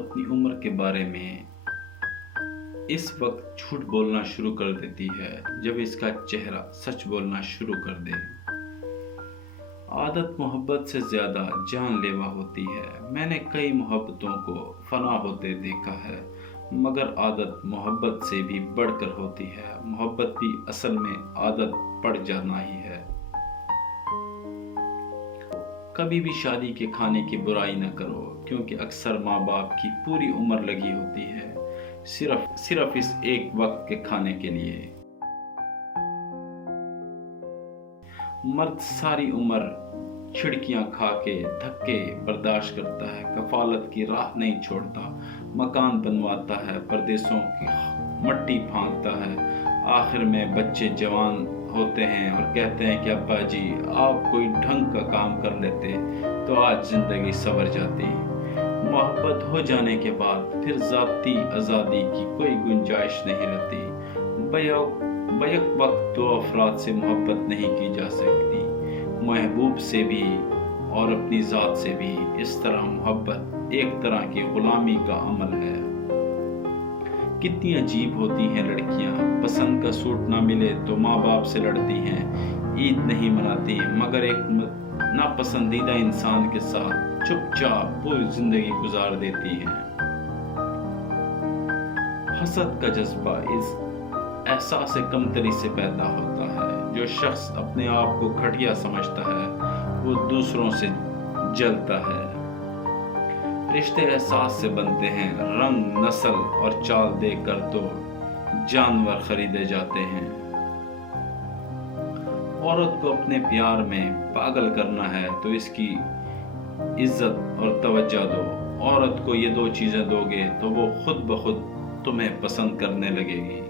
اپنی عمر کے بارے میں اس وقت جھوٹ بولنا شروع کر دیتی ہے جب اس کا چہرہ سچ بولنا شروع کر دے۔ عادت محبت سے زیادہ جان لیوا ہوتی ہے۔ میں نے کئی محبتوں کو فنا ہوتے دیکھا ہے، مگر عادت محبت سے بھی بڑھ کر ہوتی ہے۔ محبت بھی اصل میں عادت پڑ جانا ہی ہے۔ کبھی بھی شادی کے کھانے کی برائی نہ کرو، کیونکہ اکثر ماں باپ کی پوری عمر لگی ہوتی ہے صرف اس ایک وقت کے کھانے کے لیے۔ مرد ساری عمر چھڑکیاں کھا کے دھکے برداشت کرتا ہے، کفالت کی راہ نہیں چھوڑتا، مکان بنواتا ہے، پردیسوں کی مٹی پھانکتا ہے، آخر میں بچے جوان ہوتے ہیں اور کہتے ہیں کہ ابا جی آپ کوئی ڈھنگ کا کام کر لیتے تو آج زندگی سنور جاتی۔ محبت ہو جانے کے بعد پھر ذاتی آزادی کی کوئی گنجائش نہیں رہتی۔ بیک وقت دو افراد سے محبت نہیں کی جا سکتی، محبوب سے بھی اور اپنی ذات سے بھی۔ اس طرح محبت ایک طرح کی غلامی کا عمل ہے۔ کتنی عجیب ہوتی ہیں لڑکیاں، پسند کا سوٹ نہ ملے تو ماں باپ سے لڑتی ہیں، عید نہیں مناتی، مگر ایک ناپسندیدہ انسان کے ساتھ چپ چاپ پوری زندگی گزار دیتی ہیں۔ حسد کا جذبہ اس احساس کمتری سے پیدا ہوتا ہے۔ جو شخص اپنے آپ کو گھٹیا سمجھتا ہے وہ دوسروں سے جلتا ہے۔ رشتے احساس سے بنتے ہیں، رنگ، نسل اور چال دیکھ کر تو جانور خریدے جاتے ہیں۔ عورت کو اپنے پیار میں پاگل کرنا ہے تو اس کی عزت اور توجہ دو۔ عورت کو یہ دو چیزیں دو گے تو وہ خود بخود تمہیں پسند کرنے لگے گی۔